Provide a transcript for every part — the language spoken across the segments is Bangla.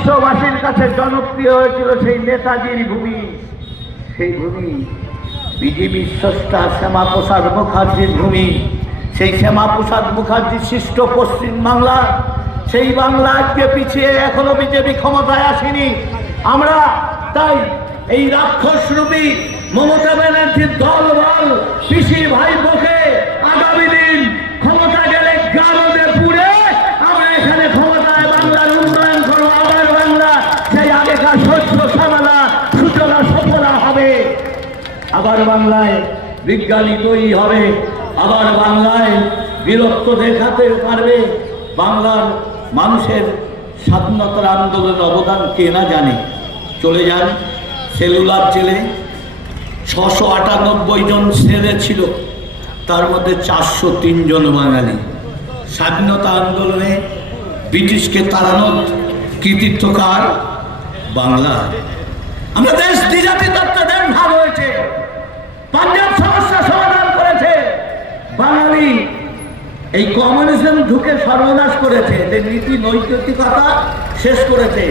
বিশ্ববাসীর কাছে জনপ্রিয় হয়েছিল সেই নেতাজির ভূমি, সেই ভূমি বিজেপির স্রষ্টা শ্যামাপ্রসাদ মুখার্জির ভূমি, সেই শ্যামাপ্রসাদ মুখার্জির সৃষ্ট পশ্চিম বাংলা, সেই বাংলা আজকে পিছিয়ে এখনো বিজেপি ক্ষমতায় আসেনি। আমরা তাই এই রাক্ষসরূপী মমতা ব্যানার্জির দল বল পিসি ভাইপোকে আগামী দিন ক্ষমতা গেলে গারদে পুড়ে আমরা এখানে ক্ষমতায় বাংলার উন্নয়ন করবো। আবার বাংলা সেই আগেকার শস্য শ্যামলা সূচনা সফলা হবে। আবার বাংলায় বিজ্ঞানী তৈরি হবে। আবার বাংলায় বীরত্ব দেখাতে পারবে। বাংলার মানুষের স্বাধীনতার আন্দোলনের অবদান কে না জানে। চলে যান সেলুলার জেলে 698 জন ছেলে ছিল, তার মধ্যে 403 জন বাঙালি। স্বাধীনতা আন্দোলনে ব্রিটিশকে তাড়ানোর কৃতিত্বকার বাংলা। আমরা দেশ দ্বিজাতি তত্ত্বের ভাগ হয়েছে, পাঞ্জাব সমস্যা সমাধান করেছে বাঙালি। এই কমিউনিজম ঢুকে সর্বনাশ করেছে, এদের নীতি নৈতিকতা শেষ করেছে।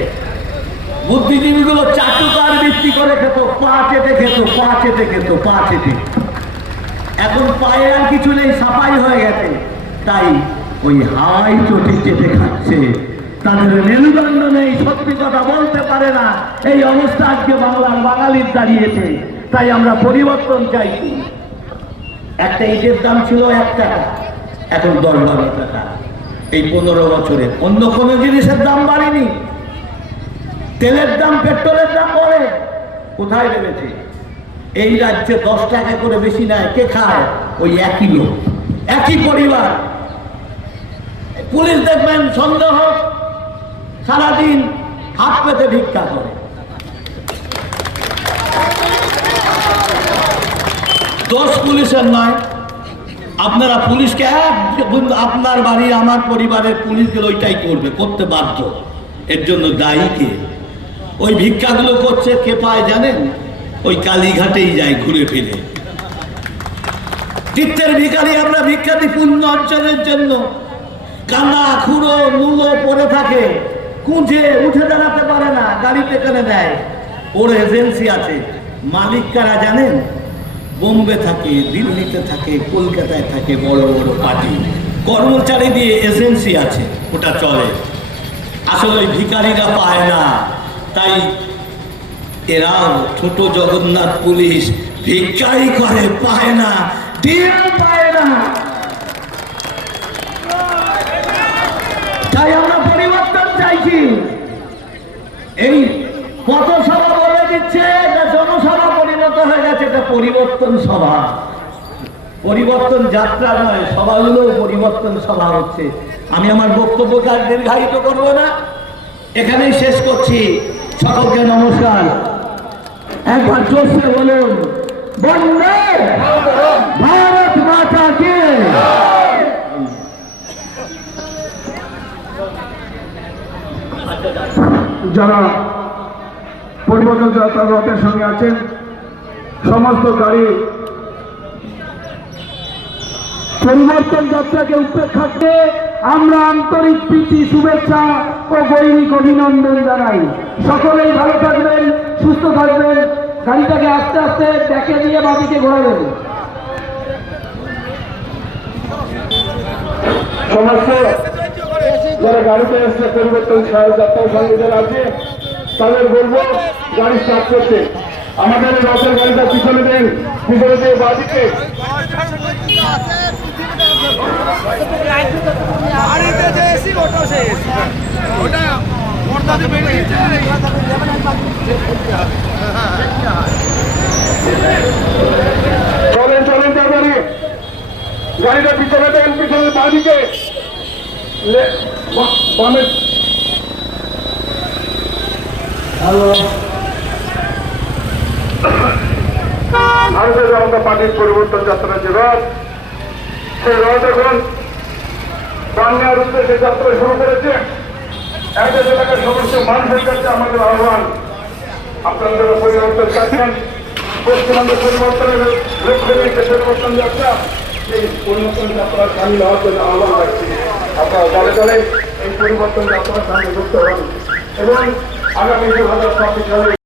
বুদ্ধিজীবীগুলো চাটুকার বৃত্তি করে খেত, পা চেটে খেত, পা চেটে খেত, পা চেটে। এখন পায়ে আর কিছু নেই, সাফাই হয়ে গেছে, তাই ওই হাওয়াই চটি চেটে খাচ্ছে। তাদের মেরুদণ্ড নেই, সত্যি কথা বলতে পারে না। এই অবস্থা আজকে বাংলার বাঙালির দাঁড়িয়েছে। তাই আমরা পরিবর্তন চাইছি। একটা ইটের দাম ছিল 1 টাকা, এখন 10-12 টাকা। এই 15 বছরে অন্য কোনো জিনিসের দাম বাড়েনি। তেলের দাম, পেট্রোলের দাম বলে কোথায় নেমেছে? এই রাজ্যে 10 টাকা করে বেশি নেয়। কে খায়? ওই একই লোক, একই পরিবার। পুলিশ দেখবেন সন্দেহ সারাদিন হাত পেতে ভিক্ষা করে। দোষ পুলিশের নয়। আপনারা পুলিশকে আপনার বাড়ি আমার পরিবারের পুলিশকে ওইটাই করবে, করতে বাধ্য। এর জন্য দায়ী কে? ওই ভিক্ষাগুলো করছে কে পায় জানেন? ওই কালীঘাটেই যায় ঘুরে ফিরে। তীর্থের ভিখারি আমরা ভিক্ষা দিই পুণ্য অর্জনের জন্য। কান্না খুঁড়ো মূলো পড়ে থাকে, কুঁজে উঠে দাঁড়াতে পারে না, গাড়িতে কেনে দেয়। ওর এজেন্সি আছে। মালিক কারা জানেন? বোম্বে থাকে, দিল্লিতে থাকে, কলকাতায় থাকে, বড় বড় পার্টি। কর্মচারী দিয়ে এজেন্সি আছে, ওটা চলে। আসলে ওই ভিখারিরা পায় না, তাই এরাও ছোট জগন্নাথ পুলিশ ভিক্ষাই করে, পায় না, ডিএম পায় না। তাই আমরা পরিবর্তন চাইছি। এই পথসভা বলে দিচ্ছে এটা জনসভা পরিণত হয়ে গেছে, এটা পরিবর্তন সভা। পরিবর্তন যাত্রা নয়, সভাগুলো পরিবর্তন সভা হচ্ছে। আমি আমার বক্তব্যকে আর দীর্ঘায়িত করব না, এখানেই শেষ করছি। সকলকে নমস্কার। একবার জোরসে বলুন, বন্দে ভারত মাতা কি। যারা পরিবর্তন যাত্রা রথের সঙ্গে আছেন, সমস্ত গাড়ি পরিবর্তন যাত্রাকে উপেক্ষা করে আমরা আন্তরিক প্রীতি, শুভেচ্ছা ও গৈরিক অভিনন্দন জানাই। সকলেই ভালো থাকবেন, সুস্থ থাকবেন। গাড়িটাকে আস্তে আস্তে ডেকে দিয়ে বাদিকে ঘোরাবেন। সমস্ত যারা গাড়িতে এসছে পরিবর্তন যাত্রার সঙ্গে যারা আছে তাদের বলবো গাড়ি স্টার্ট করতে। আমাদের রথের গাড়িটা পিছনে দেন, পিছনে দিয়ে বাদিকে। চলেন চলেন তাড়াতাড়ি, গাড়িটা পিছনে দেন, পিছনে বাদিকে বামে। ভারতীয় জনতা পার্টির পরিবর্তন যাত্রা যে রথ, সেই রথ এখন বাংলার উদ্দেশ্যে যাত্রা শুরু করেছে। এক এলাকার সমস্ত মানুষের কাছে আমাদের আহ্বান, আপনাদের পরিবর্তন চাচ্ছেন, পশ্চিমবঙ্গের পরিবর্তনের লক্ষ্যে নিয়ে পরিবর্তন যাত্রা, এই পরিবর্তন যাত্রা সামিল হওয়ার জন্য আহ্বান রাখছি। আপনারা দলে দলে এই পরিবর্তন যাত্রার সঙ্গে যুক্ত হন। এবং আগামী 2026 সালে